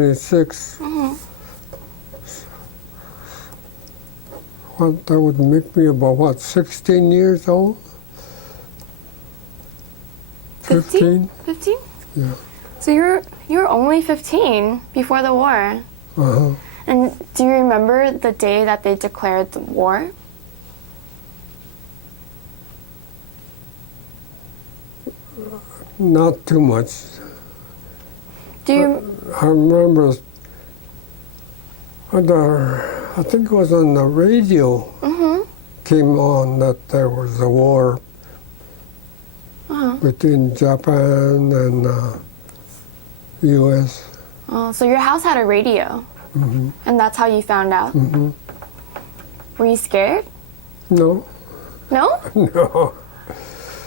26. Mm-hmm. What, that would make me about, what, 16 years old? 15? 15? Yeah. So you're only 15 before the war. Uh-huh. And do you remember the day that they declared the war? Not too much. Do you? I remember, I think it was on the radio, Mm-hmm. came on that there was a war Uh-huh. between Japan and U.S. Oh, so your house had a radio, Mm-hmm. and that's how you found out. Mm-hmm. Were you scared? No, No? no,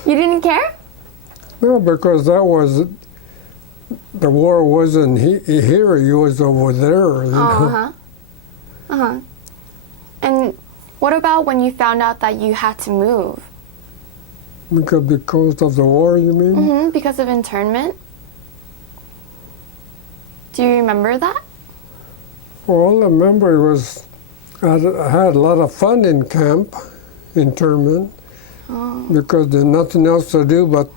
You didn't care? no, because that was, the war wasn't here, it was over there, you know. Uh-huh. Uh-huh. And what about when you found out that you had to move? Because of the war, you mean? Mm-hmm. Because of internment? Do you remember that? Well, all I remember was I had a lot of fun in camp, internment, because there's nothing else to do but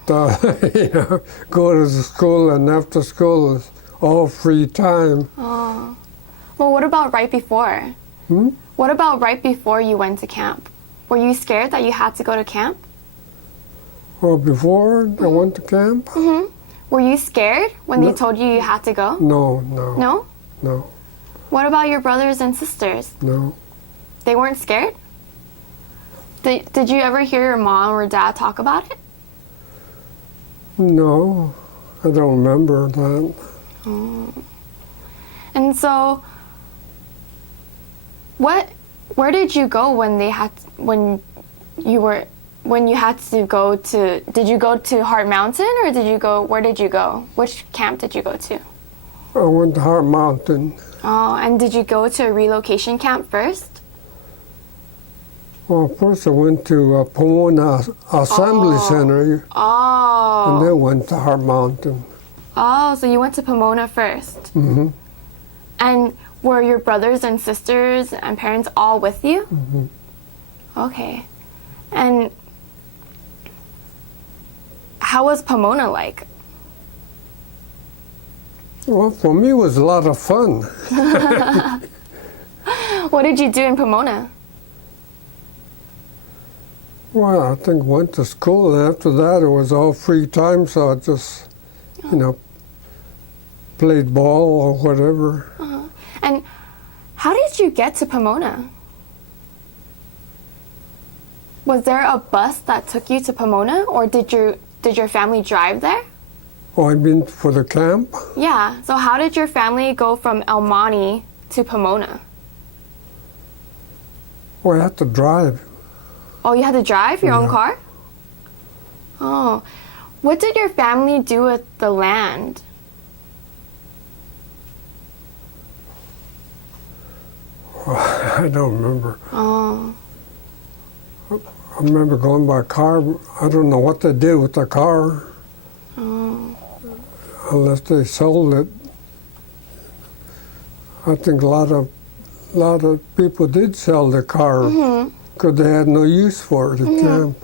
you know, go to the school, and after school is all free time. Oh. Well, what about right before? Hmm? What about right before you went to camp? Were you scared that you had to go to camp? Well, before I went to camp? Mm-hmm. Were you scared when No. they told you you had to go? No, no, No? no, What about your brothers and sisters? no. They weren't scared? Did you ever hear your mom or dad talk about it? No, I don't remember that. And so, where did you go when you had to go to? Did you go to Heart Mountain, or where did you go? Which camp did you go to? I went to Heart Mountain. Oh, and did you go to a relocation camp first? Well, first I went to Pomona Assembly Center, and Oh. then went to Heart Mountain. Oh, so you went to Pomona first. Mm-hmm. And were your brothers and sisters and parents all with you? Mm-hmm. Okay. And how was Pomona like? Well, for me, it was a lot of fun. What did you do in Pomona? Well, I think went to school, and after that it was all free time, so I just, you know, played ball or whatever. And how did you get to Pomona? Was there a bus that took you to Pomona, or did your family drive there? Oh, I mean for the camp? Yeah. So how did your family go from El Monte to Pomona? Well, I had to drive. Oh, you had to drive your own Yeah. car? Oh. What did your family do with the land? I don't remember. Oh. I remember going by car. I don't know what they did with the car, Oh. unless they sold it. I think a lot of people did sell their car Mm-hmm. because they had no use for it at camp.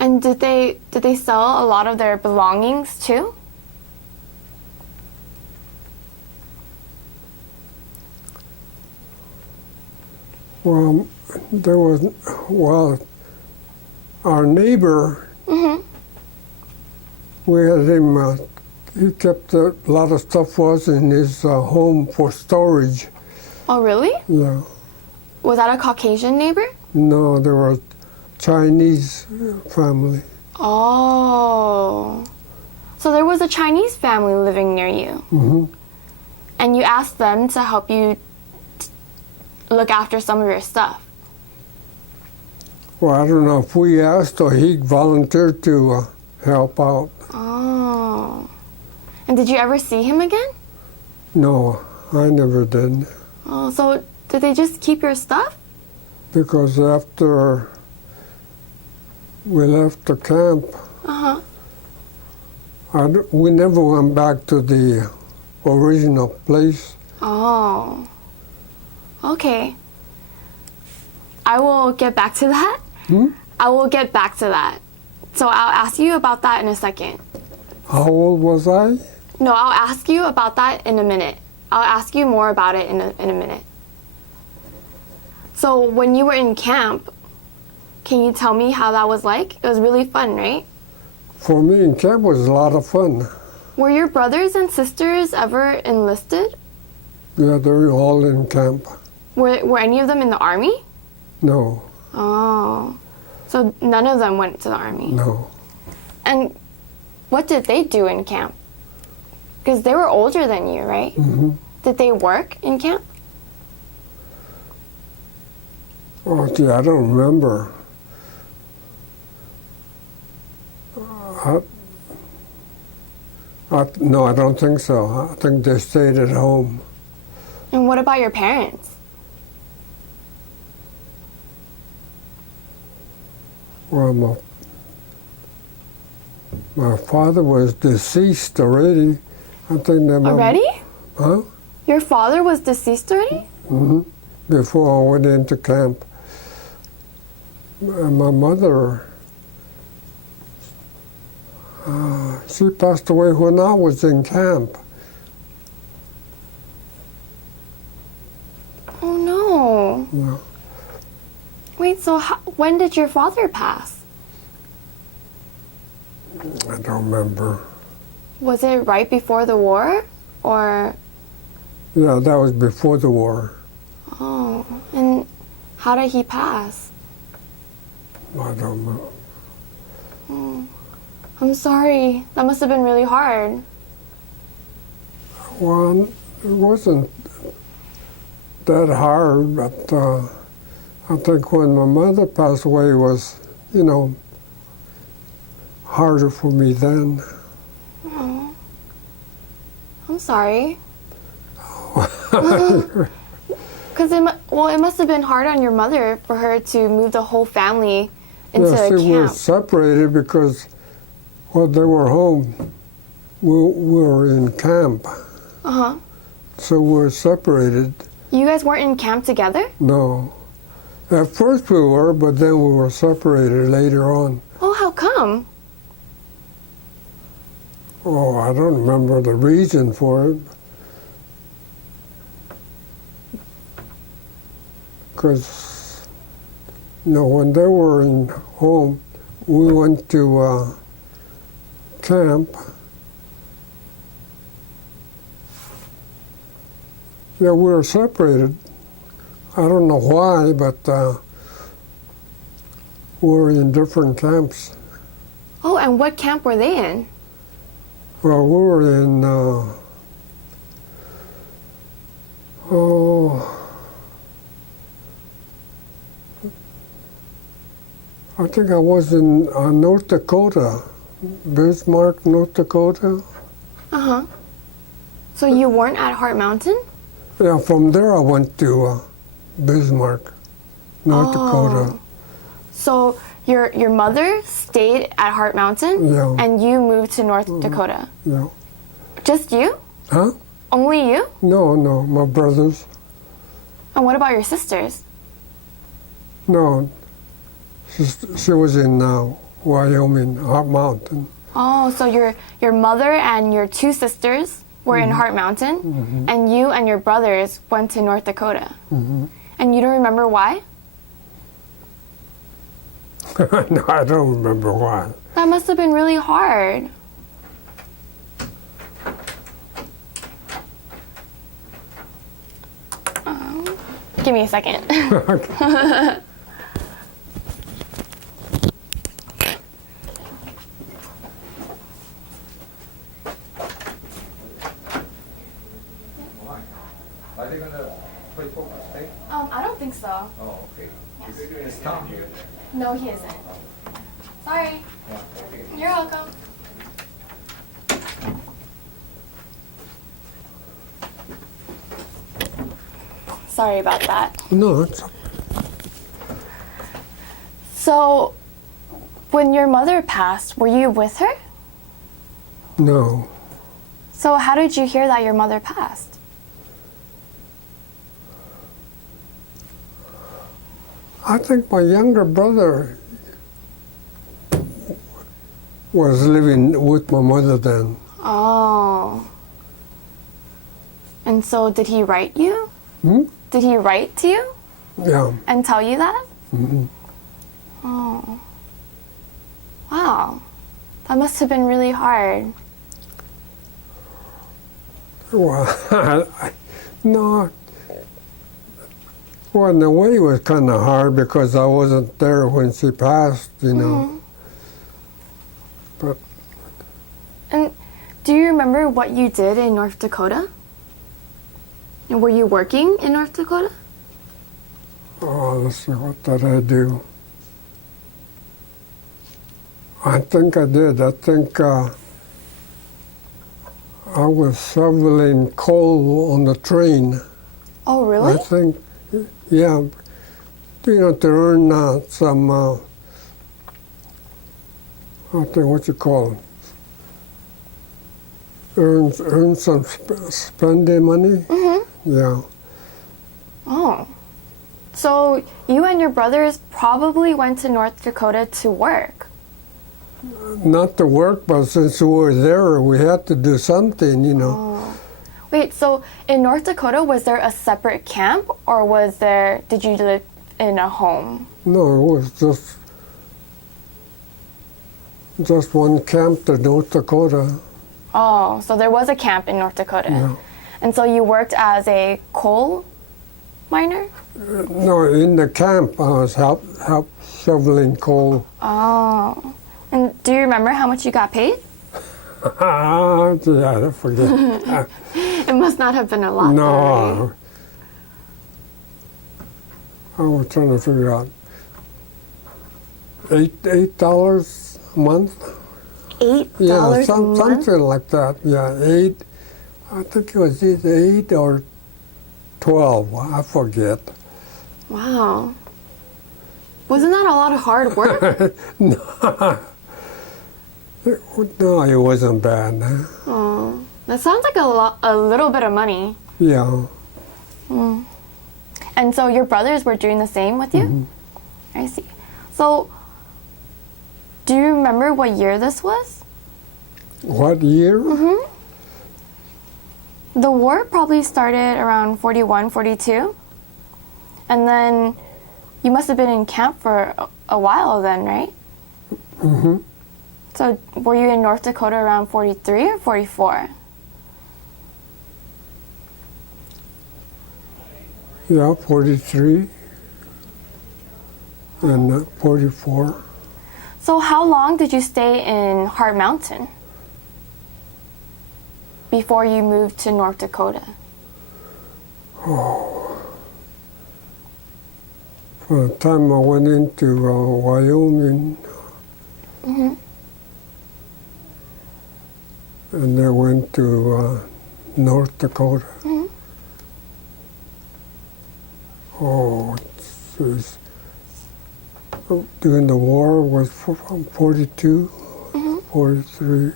And did they sell a lot of their belongings too? Well, our neighbor, Mm-hmm. we had him, he kept a lot of stuff was in his home for storage. Oh, really? Yeah. Was that a Caucasian neighbor? No, there was Chinese family. Oh. So there was a Chinese family living near you. Hmm. And you asked them to help you look after some of your stuff. Well, I don't know if we asked or he volunteered to help out. Oh. And did you ever see him again? No, I never did. Oh, so did they just keep your stuff? Because after we left the camp, Uh-huh. we never went back to the original place. Oh. Okay. I will get back to that. I will get back to that. So I'll ask you about that in a second. How old was I? No, I'll ask you about that in a minute. I'll ask you more about it in a minute. So when you were in camp, can you tell me how that was like? It was really fun, right? For me, in camp was a lot of fun. Were your brothers and sisters ever enlisted? Yeah, they're all in camp. Were any of them in the army? No, Oh. So none of them went to the army. no. And what did they do in camp? Because they were older than you, right? Did they work in camp? Oh, gee, I don't remember. No, I don't think so. I think they stayed at home. And what about your parents? Well, my father was deceased already. I think that Already? Huh? Your father was deceased already? Before I went into camp. And my mother, she passed away when I was in camp. Oh no. Yeah. Wait, so when did your father pass? I don't remember. Was it right before the war? Or, Yeah, that was before the war. oh, and how did he pass? I don't know. I'm sorry. That must have been really hard. Well, it wasn't that hard, but I think when my mother passed away it was, harder for me then. Oh. I'm sorry. Because it must have been hard on your mother for her to move the whole family into Yes, a we were camp. separated because when they were home, we were in camp. Uh-huh. So we were separated. You guys weren't in camp together? No. At first we were, but then we were separated later on. Oh, how come? Oh, I don't remember the reason for it. Because, when they were in home, we went to camp. Yeah, we were separated. I don't know why, but we were in different camps. Oh, and what camp were they in? Well, we were in, I think I was in North Dakota, Bismarck, North Dakota. Uh-huh. So you weren't at Heart Mountain? Yeah, from there I went to Bismarck, North Dakota. So your mother stayed at Heart Mountain, Yeah. and you moved to North Dakota. Yeah. Just you? Huh? Only you? No, my brothers. And what about your sisters? No, she was in Wyoming, Hot Mountain. Oh, so your mother and your two sisters were in Heart Mountain, and you and your brothers went to North Dakota. And you don't remember why? No, I don't remember why. That must have been really hard. Give me a second. Are they gonna play football today? I don't think so. Oh, okay. Yes. Is Tom here? No, he isn't. Sorry. Yeah, okay. You're welcome. Sorry about that. No, it's So, when your mother passed, were you with her? no. So how did you hear that your mother passed? I think my younger brother was living with my mother then. Oh. And so did he write you? Hmm? Did he write to you Yeah. and tell you that? Hmm. Oh. Wow. That must have been really hard. Well, no. Well, in a way, it was kind of hard because I wasn't there when she passed, you know. But And do you remember what you did in North Dakota? And were you working in North Dakota? oh, let's see, what did I do? I think I did. I think I was shoveling coal on the train. Oh, really? I think, yeah, you know, to earn some, I don't think what you call it, earn some spending money. Mm-hmm. Yeah. Oh. So you and your brothers probably went to North Dakota to work. Not to work, but since we were there, we had to do something, you know. Oh. Wait, so in North Dakota, was there a separate camp or did you live in a home? No, it was just one camp to North Dakota. Oh, so there was a camp in North Dakota. Yeah. And so you worked as a coal miner? No, in the camp, I was help shoveling coal. Oh. And do you remember how much you got paid? Yeah, I forget. It must not have been a lot. though, right? No. I was trying to figure out. $8 a month? $8 Yeah, a month? something like that. Yeah, 8. I think it was either 8 or 12. I forget. Wow. Wasn't that a lot of hard work? No, it wasn't bad. Oh, that sounds like a little bit of money. Yeah. And so your brothers were doing the same with you? Mm-hmm. I see. So, do you remember what year this was? What year? Mm-hmm. The war probably started around 41, 42. And then you must have been in camp for a while then, right? Mm-hmm. So were you in North Dakota around 43 or 44? Yeah, 43 and 44. So how long did you stay in Heart Mountain before you moved to North Dakota? From the time I went into Wyoming, Mm-hmm. and then went to North Dakota. Mm-hmm. Oh, geez. During the war was from 42, Mm-hmm. 43,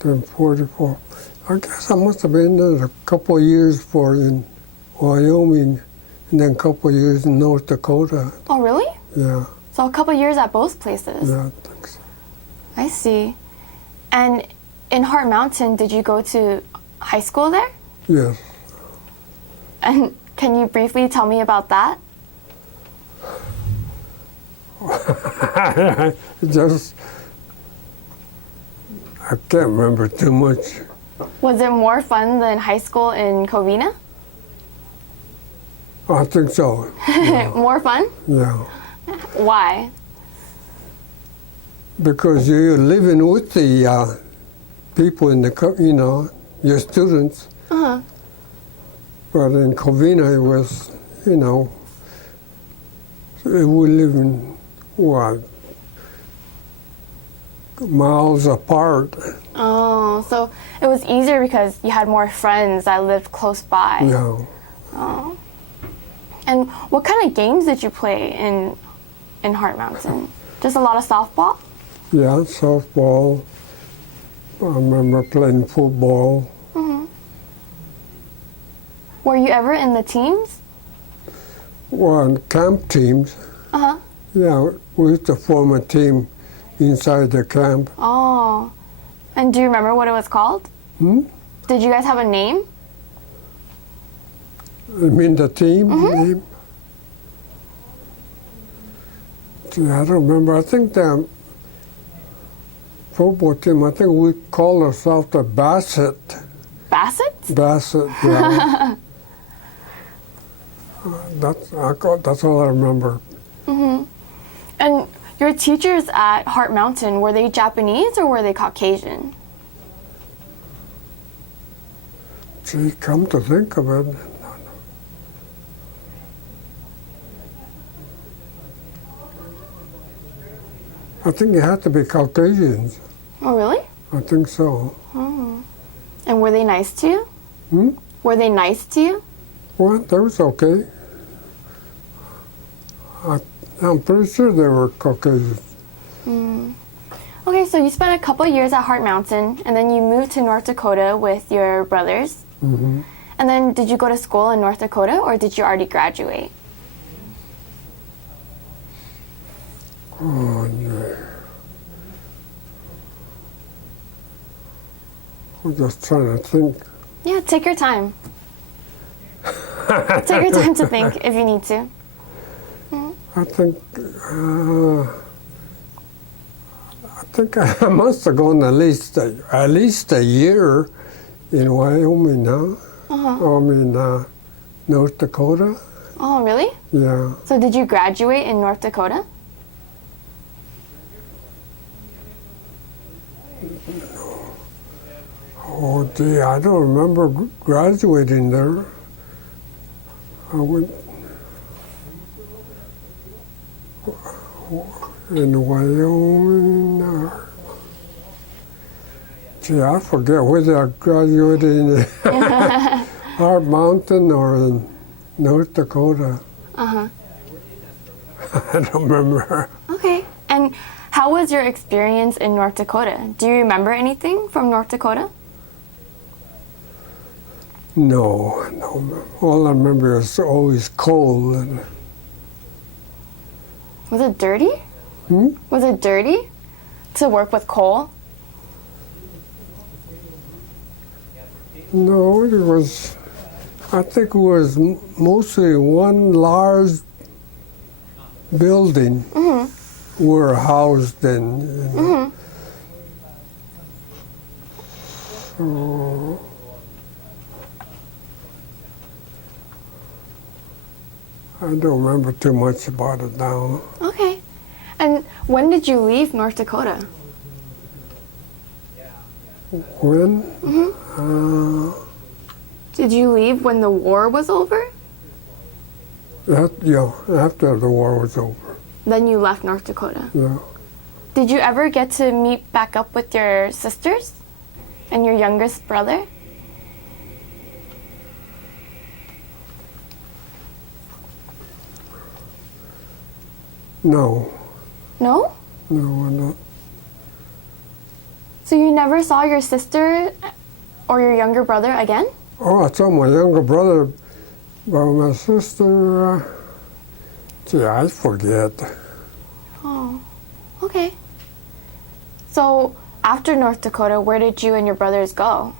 then 44. I guess I must have been there a couple of years in Wyoming, and then a couple of years in North Dakota. Oh, really? Yeah, So a couple years at both places. yeah, I think so. I see. And in Heart Mountain, did you go to high school there? Yes. And can you briefly tell me about that? Just, I can't remember too much. Was it more fun than high school in Covina? I think so. More fun? Yeah, Why? because you're living with the people in the, your students. Uh-huh. But in Covina, it was, we live in, miles apart. Oh, so it was easier because you had more friends that lived close by. Yeah. Oh. And what kind of games did you play in Heart Mountain? Just a lot of softball? Yeah, softball, I remember playing football. Were you ever in the teams? Well, in camp teams, Uh-huh. yeah, we used to form a team inside the camp. Oh. And do you remember what it was called? Did you guys have a name? You mean the team name? Gee, I don't remember. I think the football team, I think we called ourselves the Bassett. Bassett? Bassett, yeah. That's all I remember. And your teachers at Heart Mountain, were they Japanese or were they Caucasian? Gee, come to think of it, I think it had to be Caucasians. Oh, really? I think so. And were they nice to you? Were they nice to you? Well, that was okay. I'm pretty sure they were Caucasians. Okay, so you spent a couple years at Heart Mountain, and then you moved to North Dakota with your brothers. And then did you go to school in North Dakota, or did you already graduate? Oh, yeah. I'm just trying to think. Yeah, take your time. Take your time to think if you need to. I think I must have gone at least a year in Wyoming, huh? I mean, North Dakota. Oh, really? Yeah. So did you graduate in North Dakota? Oh, gee, I don't remember graduating there. I went in Wyoming. Gee, I forget whether I graduated in Heart Mountain or in North Dakota. I don't remember. Okay. And how was your experience in North Dakota? Do you remember anything from North Dakota? No. All I remember is always cold. And, Was it dirty? Was it dirty to work with coal? no, it was. I think it was mostly one large building we're housed in. You know. So, I don't remember too much about it now. Okay. And when did you leave North Dakota? When? Did you leave when the war was over? After the war was over. Then you left North Dakota. Yeah. Did you ever get to meet back up with your sisters and your youngest brother? No, No? I'm not. So you never saw your sister or your younger brother again? Oh, I saw my younger brother, but my sister, gee, I forget. Oh, okay. So after North Dakota, where did you and your brothers go?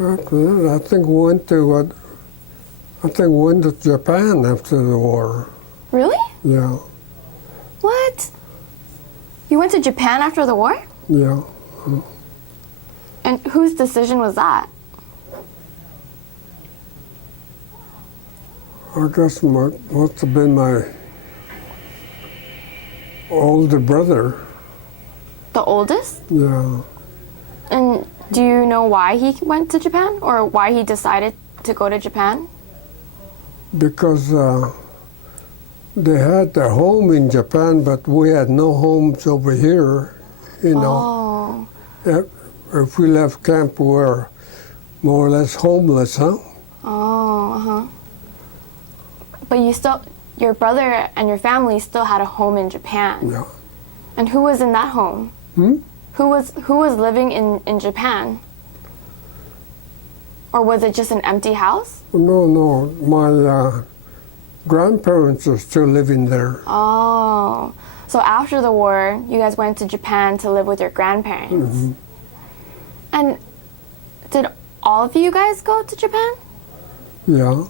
After that, I think we went to Japan after the war. Really? Yeah, What? You went to Japan after the war? yeah. And whose decision was that? I guess must have been my older brother. The oldest? Yeah. And do you know why he went to Japan or why he decided to go to Japan? Because they had their home in Japan, but we had no homes over here. You know, Oh, if we left camp, we were more or less homeless, huh? oh, uh-huh. But your brother and your family still had a home in Japan. Yeah. And who was in that home? Who was living in Japan? Or was it just an empty house? No. My grandparents are still living there. Oh. So after the war, you guys went to Japan to live with your grandparents. And did all of you guys go to Japan? Yeah.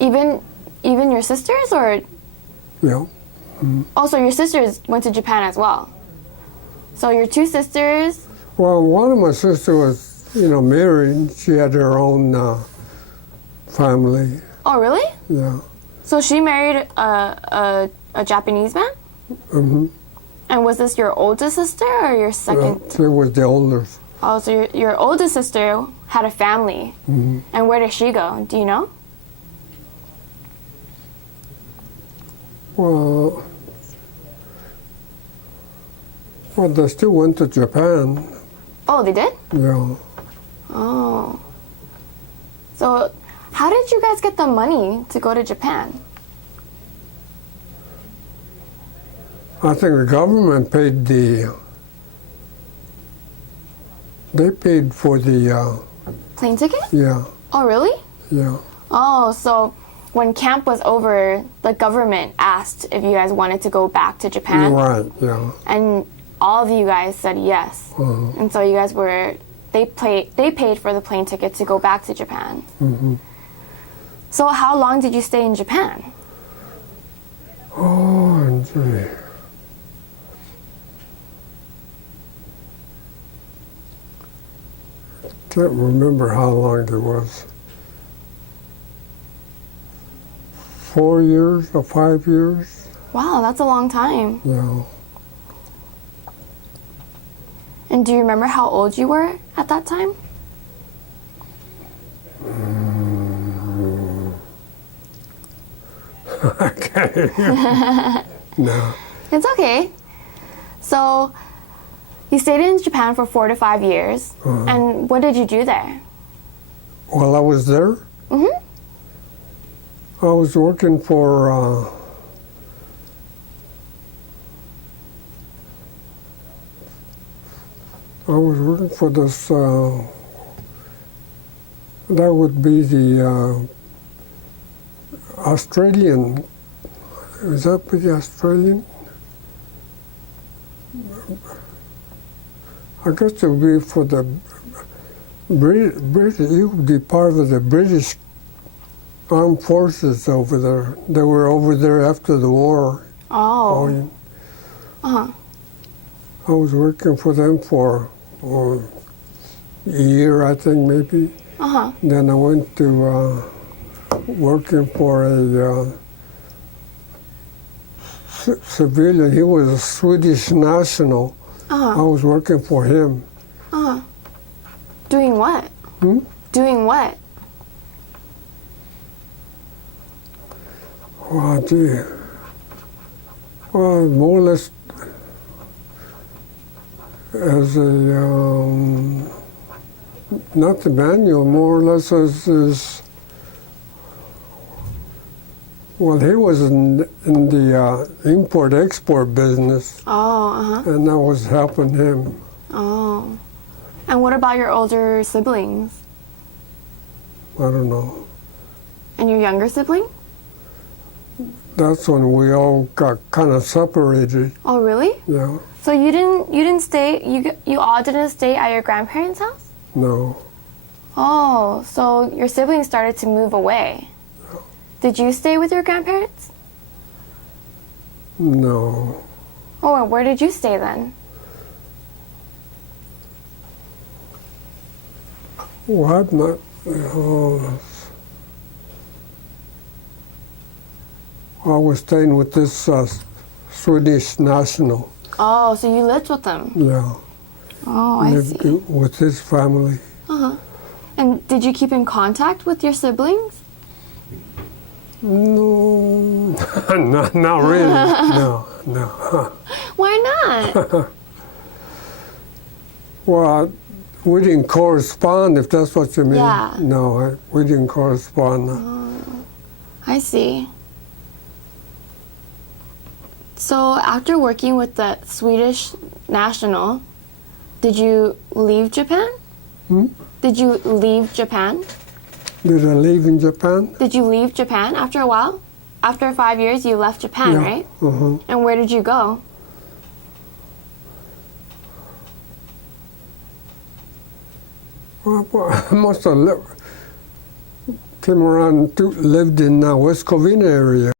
Even your sisters, or Yeah. also your sisters went to Japan as well? So your two sisters. Well, one of my sisters was, married. She had her own family. Oh, really? Yeah. So she married a Japanese man? Mm-hmm. And was this your oldest sister or your second? She was the oldest. Oh, so your oldest sister had a family. And where did she go? Do you know? Well, they still went to Japan. Oh, they did? Yeah. Oh. So how did you guys get the money to go to Japan? I think the government paid they paid for the, Plane ticket? yeah, Oh, really? yeah. Oh, so when camp was over, the government asked if you guys wanted to go back to Japan? Right, yeah. And all of you guys said yes. And so you guys they paid for the plane ticket to go back to Japan. So how long did you stay in Japan? Oh, gee. Can't remember how long it was. 4 years or 5 years? Wow, that's a long time. Yeah. And do you remember how old you were at that time? I can't remember. No. It's okay. So you stayed in Japan for 4 to 5 years. And what did you do there? While I was there, I was working for this, that would be the Australian, is that the Australian? I guess it would be for the British, it would be part of the British Armed Forces over there. They were over there after the war. Oh. I was working for them for a year, I think, maybe. Then I went to working for a civilian. He was a Swedish national. I was working for him. Doing what? Doing what? Oh, gee. Well, more or less as a, not the manual, more or less as well, he was in the import-export business, and I was helping him. Oh. And what about your older siblings? I don't know. And your younger sibling? That's when we all got kind of separated. Oh, really? Yeah. So you didn't stay, you all didn't stay at your grandparents' house? No. Oh, so your siblings started to move away. Did you stay with your grandparents? No. Oh, and where did you stay then? What? Not. I was staying with this Swedish national. Oh, so you lived with them? Yeah. Oh, I Lived see. with his family. And did you keep in contact with your siblings? No, not really. No. Why not? Well, we didn't correspond, if that's what you mean. Yeah. No, we didn't correspond. I see. So after working with the Swedish national, did you leave Japan? Did you leave Japan? Did I leave in Japan? Did you leave Japan after a while? After 5 years, you left Japan, Yeah. right? Uh-huh. And where did you go? Well, I must have came around, lived in West Covina area.